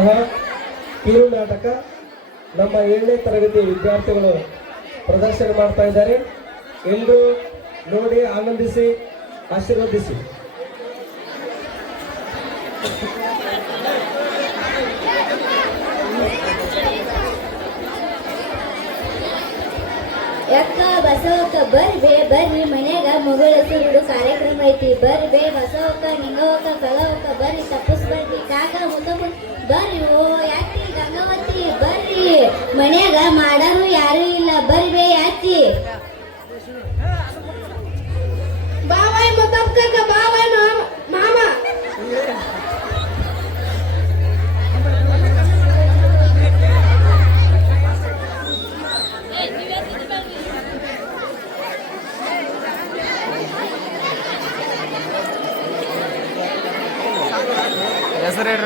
ಮಾಡಿದಂತಹ ಕಿರು ನಾಟಕ ನಮ್ಮ ಏಳನೇ ತರಗತಿ ವಿದ್ಯಾರ್ಥಿಗಳು ಪ್ರದರ್ಶನ ಮಾಡ್ತಾ ಇದ್ದಾರೆ. ಎಲ್ಲರೂ ನೋಡಿ, ಆನಂದಿಸಿ, ಆಶೀರ್ವದಿಸಿ. ಯಕ್ಕ ಬಸವಕ್ಕ ಬರ್ಬೇ, ಬರ್ರಿ ಮನ್ಯಾಗ ಮಗಳ ಬಿಡು ಕಾರ್ಯಕ್ರಮ ಐತಿ. ಬರ್ಬೇ ಬಸವಕ್ಕ ನಿಂಗವಕ್ಕ ಕಳವಕ್ಕ, ಬರ್ರಿ ತಪ್ಪಸ್ ಬರ್ರಿ ಕಾಕ ಮುತ್ತಪ್ಪ ಬರ್ರಿ ಓ ಯಾತಿ ಗಂಗಾವತಿ, ಬರ್ರಿ. ಮನ್ಯಾಗ ಮಾಡಾರು ಯಾರು ಇಲ್ಲ. ಬರ್ಬೇ ಯಾತಿ ಬಾವಾಯ್ ಮುತ್ತಪ್ಪ ಕಾಕ ಬಾವಾಯ್ ಮಾಮ.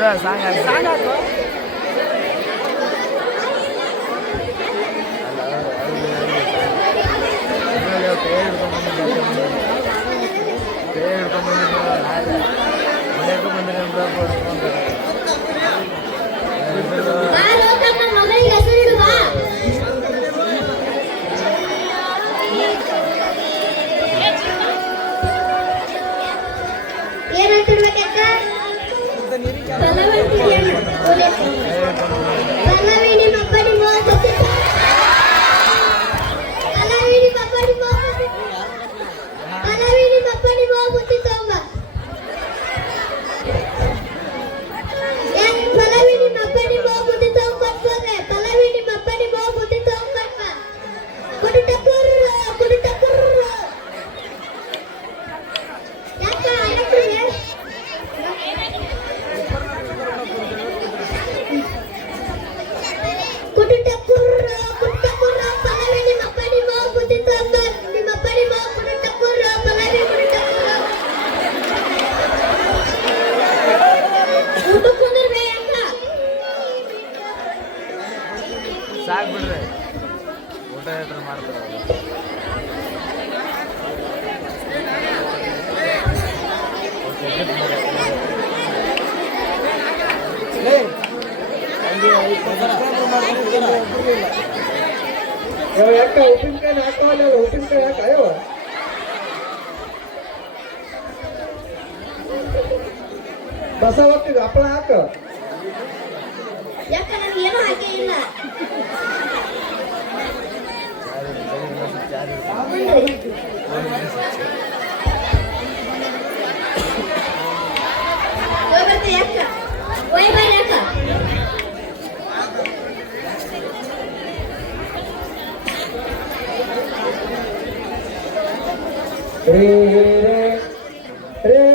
ಹೆಸರು ಇಡ್ರ ಸಾಂಗ್ ಸಾಂಗ್ ಬಾರೋ ಹೇಳ್ರಿ ಮಾಡ್ತಾರೆ ಯಾಕ ಉಪ್ಪಿನಕಾಯಿ ಹಾಕವಲ್ಲ ಉಪ್ಪಿನಕಾಯಿ ಯಾಕ ಅಯ್ಯವ ಬಸವತ್ತಿಗೆ ಹಪ್ಪಳ ಹಾಕ. ಯಾಕ ನನಗೆ ಏನೂ ಹಾಕೇ ಇಲ್ಲ. Oi, tres, tres.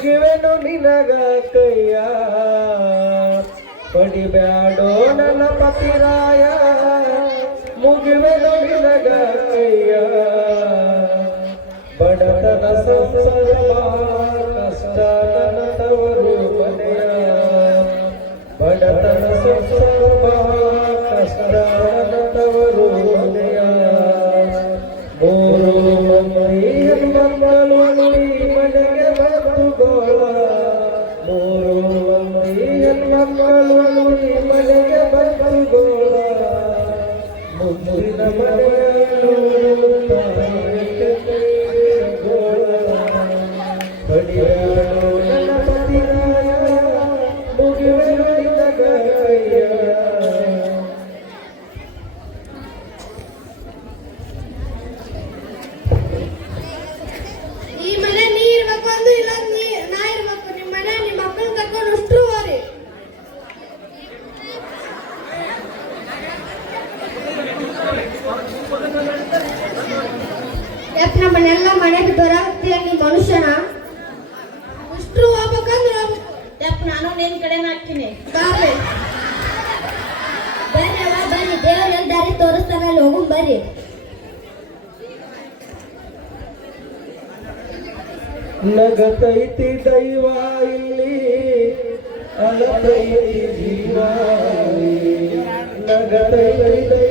ಮುಗಿವೆನು ನಿನಗ ಕೈಯ ಹೊಡಿಬ್ಯಾಡೋ ನನ್ನ ಪತಿರಾಯ ಮುಗಿವೆನು ನಿನಗ ಕೈಯ ಬಡತನ ಸಂಸಾರ ಕಷ್ಟ ನನ್ನ ತವರು ಮನೆಯ ಬಡತನ ಸಂಸಾರ ಗುಡ್ Yeah. நடத்தை நடத்தை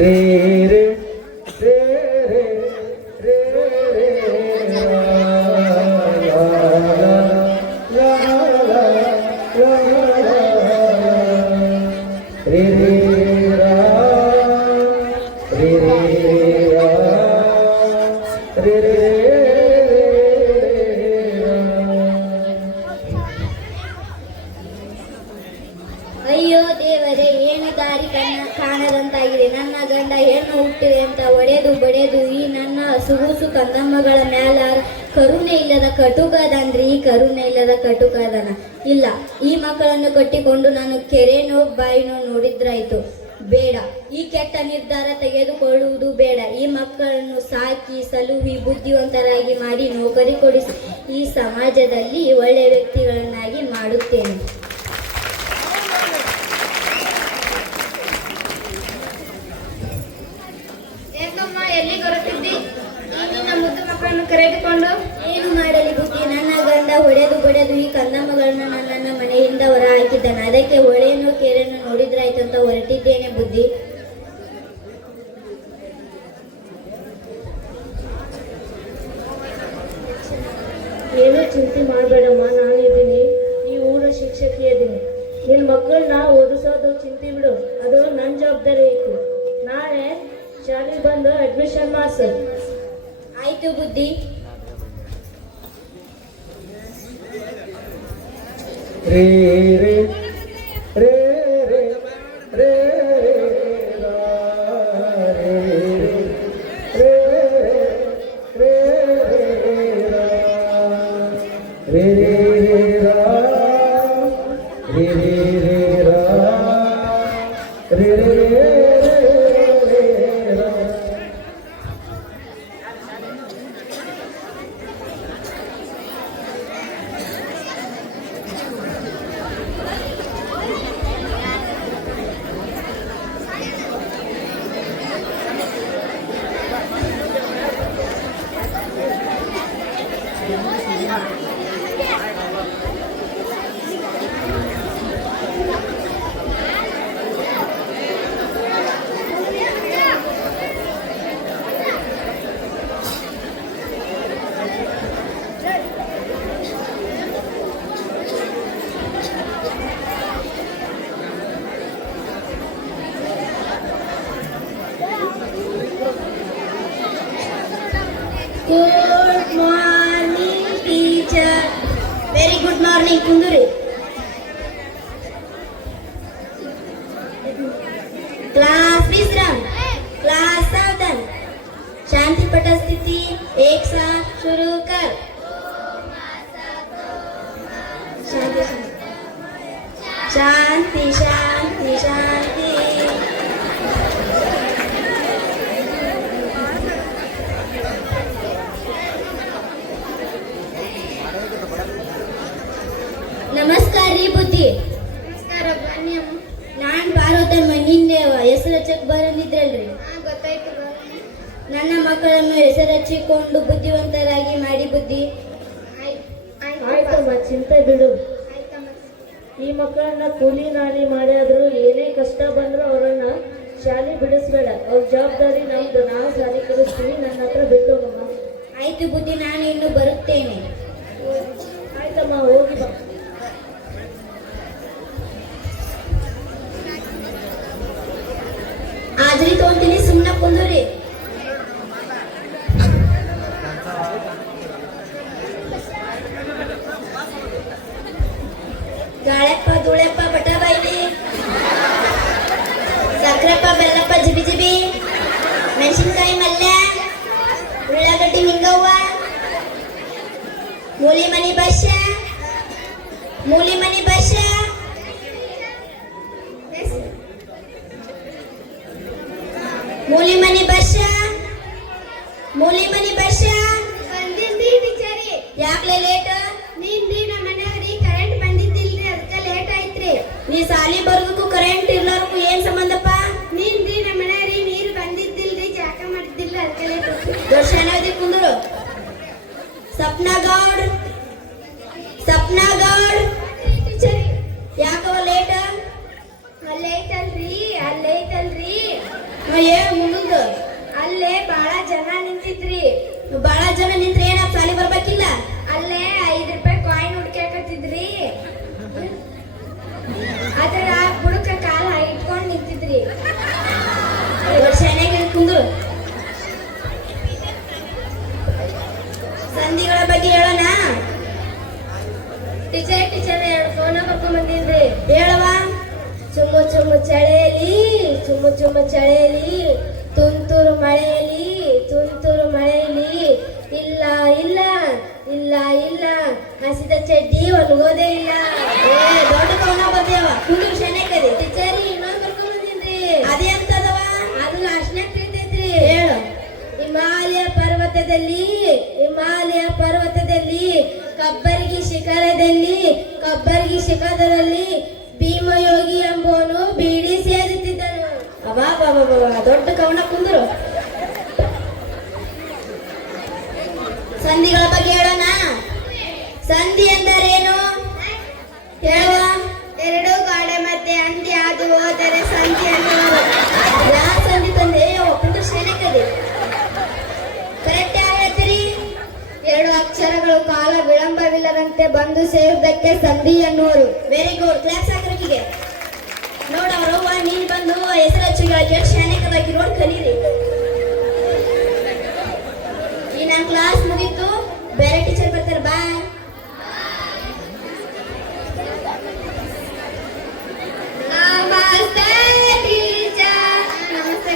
E. ಹೇಳಲಾರ ಕರುಣೆ ಇಲ್ಲದ ಕಟುಕಾದಂದ್ರೆ, ಈ ಕರುಣೆ ಇಲ್ಲದ ಕಟುಕಾದನ. ಇಲ್ಲ, ಈ ಮಕ್ಕಳನ್ನು ಕಟ್ಟಿಕೊಂಡು ನಾನು ಕೆರೆನೋ, ಬಾಯಿನೋ ನೋಡಿದ್ರಾಯ್ತು. ಬೇಡ, ಈ ಕೆಟ್ಟ ನಿರ್ಧಾರ ತೆಗೆದುಕೊಳ್ಳುವುದು ಬೇಡ. ಈ ಮಕ್ಕಳನ್ನು ಸಾಕಿ ಸಲುಹಿ ಬುದ್ಧಿವಂತರಾಗಿ ಮಾಡಿ, ನೌಕರಿ ಕೊಡಿಸಿ ಈ ಸಮಾಜದಲ್ಲಿ ಒಳ್ಳೆಯ ವ್ಯಕ್ತಿಗಳನ್ನಾಗಿ ಮಾಡುತ್ತೇನೆ. ಕರೆದುಕೊಂಡು ಏನು ಮಾಡಲಿ ಬುದ್ಧಿ, ನನ್ನ ಗಂಡ ಹೊಡೆದು ಹೊಡೆದು ಈ ಕಂದಮ್ಮಗಳನ್ನ ನನ್ನನ್ನ ಮನೆಯಿಂದ ಹೊರ ಹಾಕಿದ್ದಾನೆ ಅದಕ್ಕೆ ಹೊಳೆಯನ್ನು, ಕೆರೆಯನ್ನು ನೋಡಿದ್ರಾಯ್ತು ಅಂತ ಹೊರಟಿದ್ದೇನೆ ಬುದ್ಧಿ. ಏನೂ ಚಿಂತೆ ಮಾಡಬೇಡಮ್ಮ, ನಾನು ಇದ್ದೀನಿ. ಈ ಊರ ಶಿಕ್ಷಕಿಯದ್ದೀನಿ ನಿನ್ನ ಮಕ್ಕಳನ್ನ ಓದಿಸೋದು ಚಿಂತೆ ಬಿಡು. ಅದು ನನ್ನ ಜವಾಬ್ದಾರಿ ಐತಿ. ನಾಳೆ ಶಾಲೆಗೆ ಬಂದು ಅಡ್ಮಿಷನ್ ಮಾಡಿಸು. itu Budi? Riri. आई क्लास विश्राम. क्लास सावधान. शांती पटस्थिती एक साथ शुरू कर. ಹೆಸರಚ್ಚಿಕೊಂಡು ಬುದ್ಧಿವಂತರಾಗಿ ಮಾಡಿ ಬುದ್ಧಿ. ಆಯ್ತು ಆಯ್ತಮ್ಮ ಚಿಂತೆ ಬಿಡು. ಈ ಮಕ್ಕಳನ್ನ ಕೂಲಿ ನಾಲಿ ಮಾಡ್ಯಾದ್ರು ಏನೇ ಕಷ್ಟ ಬಂದ್ರು ಅವರನ್ನ ಶಾಲೆ ಬಿಡಿಸ್ಬೇಡ. ಅವ್ರ ಜವಾಬ್ದಾರಿ ನಮ್ದು. ನಾವು ಶಾಲೆ ಕಲಿಸ್ತೀವಿ ನನ್ನ ಹತ್ರ ಬಿಟ್ಟು ಹೋಗಮ್ಮ. ಆಯ್ತು ಬುದ್ಧಿ ನಾನು ಇನ್ನು ಬರುತ್ತೇನೆ. ಆಯ್ತಮ್ಮ ಹೋಗಿ ಬಾ. ಆದ್ರಿ ತೋಂತೀನಿ ಸುಮ್ಮನೆ ಕುಂದ್ರಿ. ಗಾಳೆಪ್ಪ ಧೂಳೆಪ್ಪ ಬಟ ಬೈಲಿ ಸಕ್ರಪ್ಪ ಬೆಲ್ಲಪ್ಪ ಜಿಬಿ ಜಿಬಿ ಮೆಣಸಿನ್ಕಾಯಿ ಮಲ್ಯ ಉಳ್ಳಾಗಡ್ಡಿ ಹಿಂಗವ್ವ ಮೂಲಿ ಮನಿ ಬಸ್ಸ ಮೂಲಿ ಮನಿ ಬಸ್ಸ ಮೂಲಿ ಮನಿ ಬಾ ದೊಡ್ಡ ಕವನ ಕುಂದ್ರು. ಸಂಧಿಗಳ ಬಗ್ಗೆ ಹೇಳೋಣ? ಸಂಧಿ ಎಂದರೇನು? ಹೇಳುವ. ಎರಡು ಗಾಡೆ ಮತ್ತೆ ಅಂದಿ ಅದು ಹೋದರೆ ಸಂಧಿ ಅನ್ನೋದು ಯಾ ಸಂಧಿ ತಂದೆ? ಕುಂದ್ರು ಶನೇಕದಿ ಕರೆಕ್ಟ್ ಹೇಳ್ತೀರಿ? ಎರಡು ಅಕ್ಷರಗಳು ಕಾಲ ವಿಳಂಬವಿಲ್ಲದಂತೆ ಬಂದು ಸೇರುವುದಕ್ಕೆ ಸಂಧಿ ಎನ್ನುವರು. ವೆರಿ ಗುಡ್ ಕ್ಲಾಸ್ ಹಾಕ್ರಕಿಗೆ ನೋಡ ಅವ್ರವ್ವ ನೀನ್ ಬಂದು ಹೆಸರು ಹಚ್ಚಿಗಳ ಎಷ್ಟು ಶಾನೆಕದಾಗಿ ನೋಡಿ ಕಲೀರಿ. ಈ ನನ್ನ ಕ್ಲಾಸ್ ಮುಗೀತು ಬೇರೆ ಟೀಚರ್ ಬರ್ತಾರೆ ಬಾಯ್ ನಮಸ್ತೆ ಟೀಚರ್ ನಮಸ್ತೆ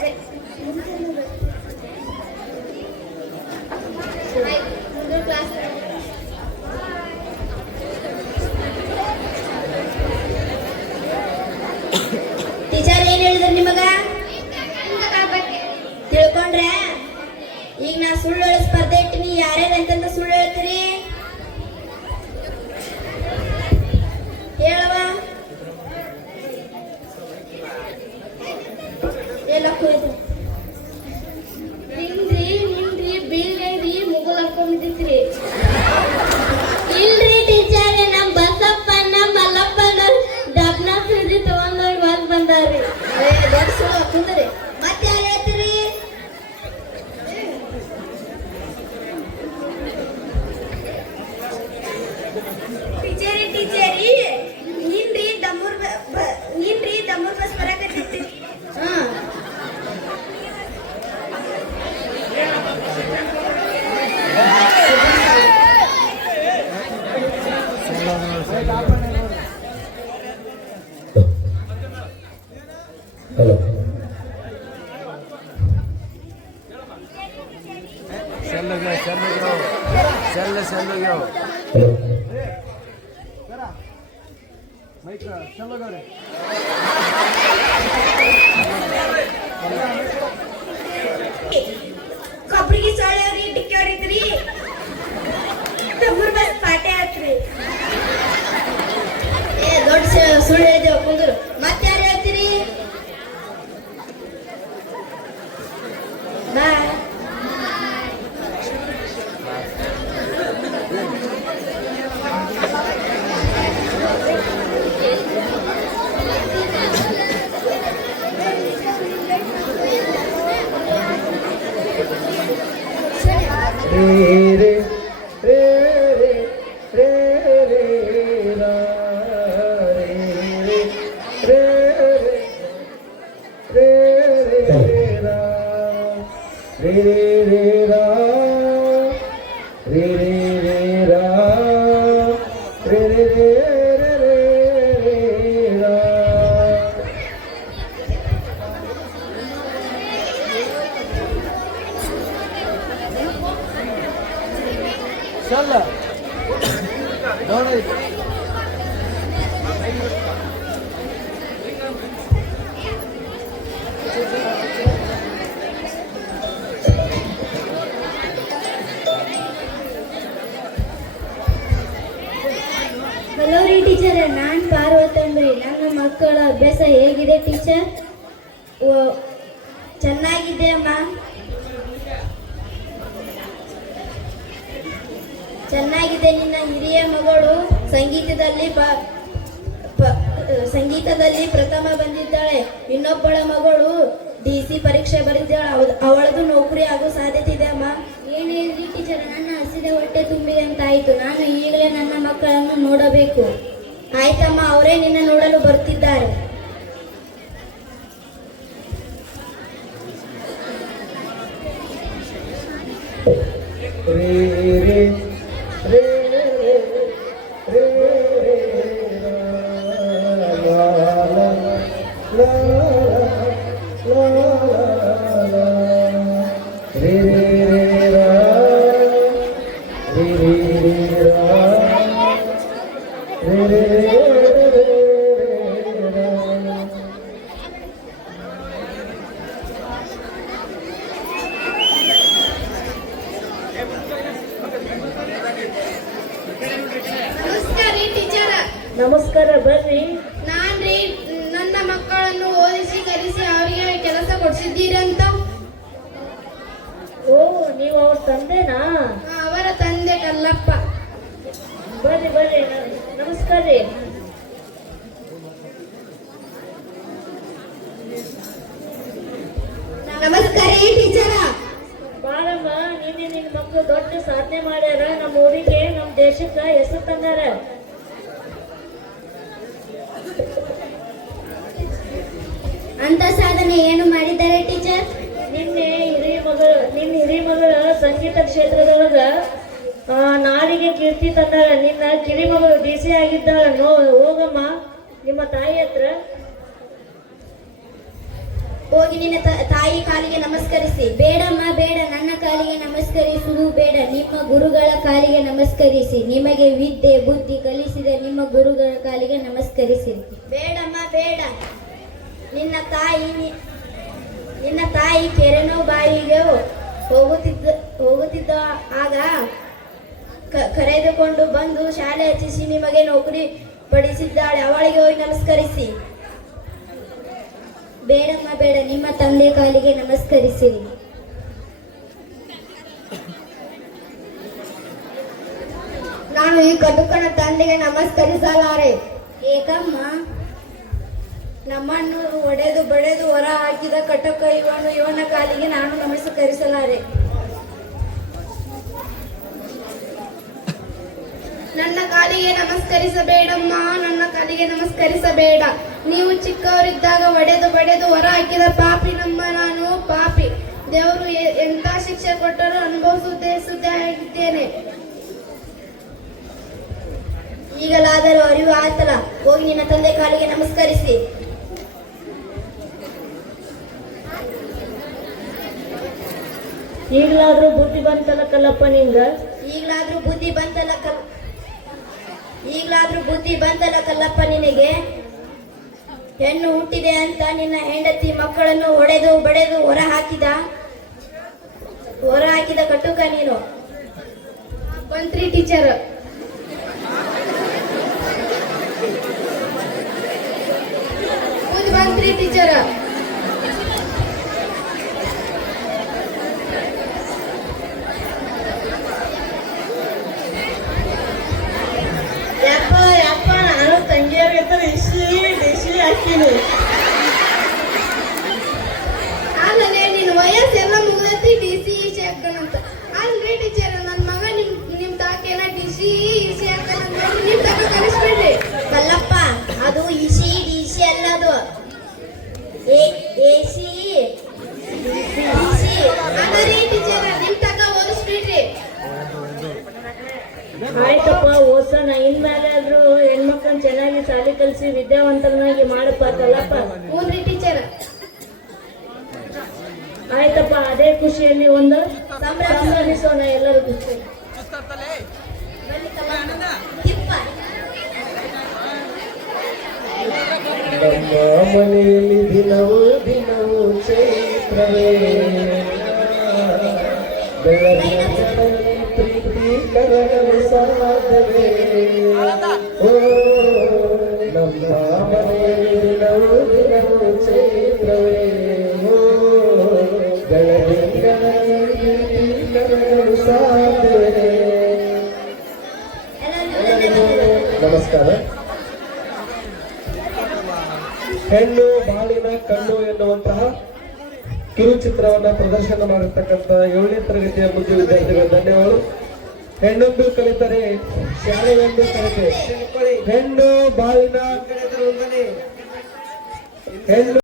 Thank you. ಹೇಗಿದೆ ಟೀಚರ್? ಚೆನ್ನಾಗಿದೆ ಮ್ಯಾಮ್ ಚೆನ್ನಾಗಿದೆ ನಿನ್ನ ಹಿರಿಯ ಮಗಳು. ಸಂಗೀತದಲ್ಲಿ ಸಂಗೀತದಲ್ಲಿ ಪ್ರಥಮ ಬಂದಿದ್ದಾಳೆ. ಇನ್ನೊಬ್ಬಳ ಮಗಳು ಡಿ ಸಿ ಪರೀಕ್ಷೆ ಬರೆದಿದ್ದಾಳೆ. ಅವಳದು ನೌಕರಿ ಆಗೋ ಸಾಧ್ಯತೆ ಇದೆ ಅಮ್ಮ. ಏನು ಹೇಳಿದ್ರಿ ಟೀಚರ್? ನನ್ನ ಹಸಿದೆ ಹೊಟ್ಟೆ ತುಂಬಿದೆ ಅಂತ ಆಯ್ತು ನಾನು ಈಗಲೇ ನನ್ನ ಮಕ್ಕಳನ್ನು ನೋಡಬೇಕು. ಆಯ್ತಮ್ಮ ಅವರೇ ನಿನ್ನ ನೋಡಲು ಬರ್ತಿದ್ದಾರೆ. রে রে রে ಅಂತ ಸಾಧನೆ ಏನು ಮಾಡಿದ್ದಾರೆ ಟೀಚರ್? ನಿನ್ನೆ ಹಿರಿಯ ಮಗಳು ನಿನ್ನ ಹಿರಿಯ ಮಗಳ ಸಂಗೀತ ಕ್ಷೇತ್ರದೊಳಗ ನಾಡಿಗೆ ಕೀರ್ತಿ ತಂದಾಳ. ನಿನ್ನ ಕಿರಿಮಗಳು ಡಿ ಆಗಿದ್ದಾಳ. ನೋ ಹೋಗಮ್ಮ. ನಿಮ್ಮ ತಾಯಿ ಹತ್ರ ಹೋಗಿ ನಿನ್ನ ತಾಯಿ ಕಾಲಿಗೆ ನಮಸ್ಕರಿಸಿ. ಬೇಡಮ್ಮ, ಬೇಡ, ನನ್ನ ಕಾಲಿಗೆ ನಮಸ್ಕರಿಸುವುದು ಬೇಡ. ನಿಮ್ಮ ಗುರುಗಳ ಕಾಲಿಗೆ ನಮಸ್ಕರಿಸಿ. ನಿಮಗೆ ವಿದ್ಯೆ, ಬುದ್ಧಿ ಕಲಿಸಿದ. ನಿಮ್ಮ ಗುರುಗಳ ಕಾಲಿಗೆ ನಮಸ್ಕರಿಸಿ. ಬೇಡಮ್ಮ, ಬೇಡ. ನಿನ್ನ ತಾಯಿ ನಿನ್ನ ತಾಯಿ ಕೆರೆನೋ ಬಾಯಿಗೆ ಹೋಗುತ್ತಿದ್ದ ಹೋಗುತ್ತಿದ್ದ ಆಗ ಕರೆದುಕೊಂಡು ಬಂದು ಶಾಲೆ ಹಚ್ಚಿಸಿ ನಿಮಗೆ ನೌಕರಿ ಪಡಿಸಿದ್ದಾಳೆ. ಅವಳಿಗೆ ಹೋಗಿ ನಮಸ್ಕರಿಸಿ. ಬೇಡಮ್ಮ ಬೇಡ ನಿಮ್ಮ ತಂದೆ ಕಾಲಿಗೆ ನಮಸ್ಕರಿಸಿರಿ. ನಾನು ಈ ಕಟುಕನ ತಂದೆಗೆ ನಮಸ್ಕರಿಸಲಾರೆ. ಏಕಮ್ಮ ನಮ್ಮನ್ನು ಒಡೆದು ಬಡೆದು ಹೊರ ಹಾಕಿದ ಕಟಕ ಇವನು ಇವನ ಕಾಲಿಗೆ ನಾನು ನಮಸ್ಕರಿಸಲಾರೆ. ನನ್ನ ಕಾಲಿಗೆ ನಮಸ್ಕರಿಸಬೇಡಮ್ಮ ನನ್ನ ಕಾಲಿಗೆ ನಮಸ್ಕರಿಸಬೇಡ. ನೀವು ಚಿಕ್ಕವರಿದ್ದಾಗ ಒಡೆದು ಬಡೆದು ಹೊರ ಹಾಕಿದ ಪಾಪಿ ನಮ್ಮ ನಾನು. ಪಾಪಿ ದೇವರು ಎಂತ ಶಿಕ್ಷೆ ಕೊಟ್ಟರು ಅನುಭವಿಸುತ್ತೇ ಸುದ್ದಿಯಾಗಿದ್ದೇನೆ ಈಗಲಾದರೂ ಅರಿವು ಆಯ್ತಲ್ಲ ಹೋಗಿ ನಿನ್ನ ತಂದೆ ಕಾಲಿಗೆ ನಮಸ್ಕರಿಸಿ. ಈಗಲಾದ್ರೂ ಬುದ್ಧಿ ಬಂತಲ್ಲ ಕಲ್ಲಪ್ಪ ನಿಂಗ? ಈಗಲಾದ್ರೂ ಬುದ್ಧಿ ಬಂತಲ್ಲ ಕಲ್ ಈಗಲಾದ್ರೂ ಬುದ್ಧಿ ಬಂತಲ್ಲ ಕಲ್ಲಪ್ಪ ನಿನಗೆ? ಹೆಣ್ಣು ಹುಟ್ಟಿದೆ ಅಂತ ನಿನ್ನ ಹೆಂಡತಿ ಮಕ್ಕಳನ್ನು ಒಡೆದು ಬಡೆದು ಹೊರ ಹಾಕಿದ ಹೊರ ಹಾಕಿದ ಕಟ್ಟುಕ ನೀನು. ಮಂತ್ರಿ ಟೀಚರ್ ಮಂತ್ರಿ ಟೀಚರ್ ಯಪ್ಪ ಯಪ್ಪ ನಾನು ತಂಗಿಯರ್ ಡಿಸಿ edersiniz. ಆಯ್ತಪ್ಪ ಓದ್ಸೋಣ ಇನ್ಮೇಲೆ ಆದ್ರೂ ಹೆಣ್ಮಕ್ಳನ್ನ ಚೆನ್ನಾಗಿ ಶಾಲೆ ಕಲಿಸಿ ವಿದ್ಯಾವಂತರನ್ನಾಗಿ ಮಾಡಪ್ಪ ಅಂತಲ್ಲಪ್ಪ? ಹ್ಞೂ ಟೀಚರ್ ಆಯ್ತಪ್ಪ ಅದೇ ಖುಷಿಯಲ್ಲಿ ಒಂದು ಸಂಭ್ರಮಿಸೋಣ ಎಲ್ಲರೂ ಖುಷಿ. ತಿಪ್ಪ ಕರಗಲು ನಮಸ್ಕಾರ. ಹೆಣ್ಣು ಬಾಳಿನ ಕಣ್ಣು ಎನ್ನುವಂತಹ ಕಿರುಚಿತ್ರವನ್ನ ಪ್ರದರ್ಶನ ಮಾಡಿರ್ತಕ್ಕಂಥ ಏಳನೇ ತರಗತಿಯ ಬುದ್ಧಿ ವಿದ್ಯಾರ್ಥಿಗಳು ಧನ್ಯವಾದಗಳು. ಹೆಣ್ಣೊಂದು ಕಲಿತರೆ ಶಾಲೆಯೊಂದು ಕಲಿತೆ. ಹೆಣ್ಣು ಬಾಳಿನ ಹೆಣ್ಣು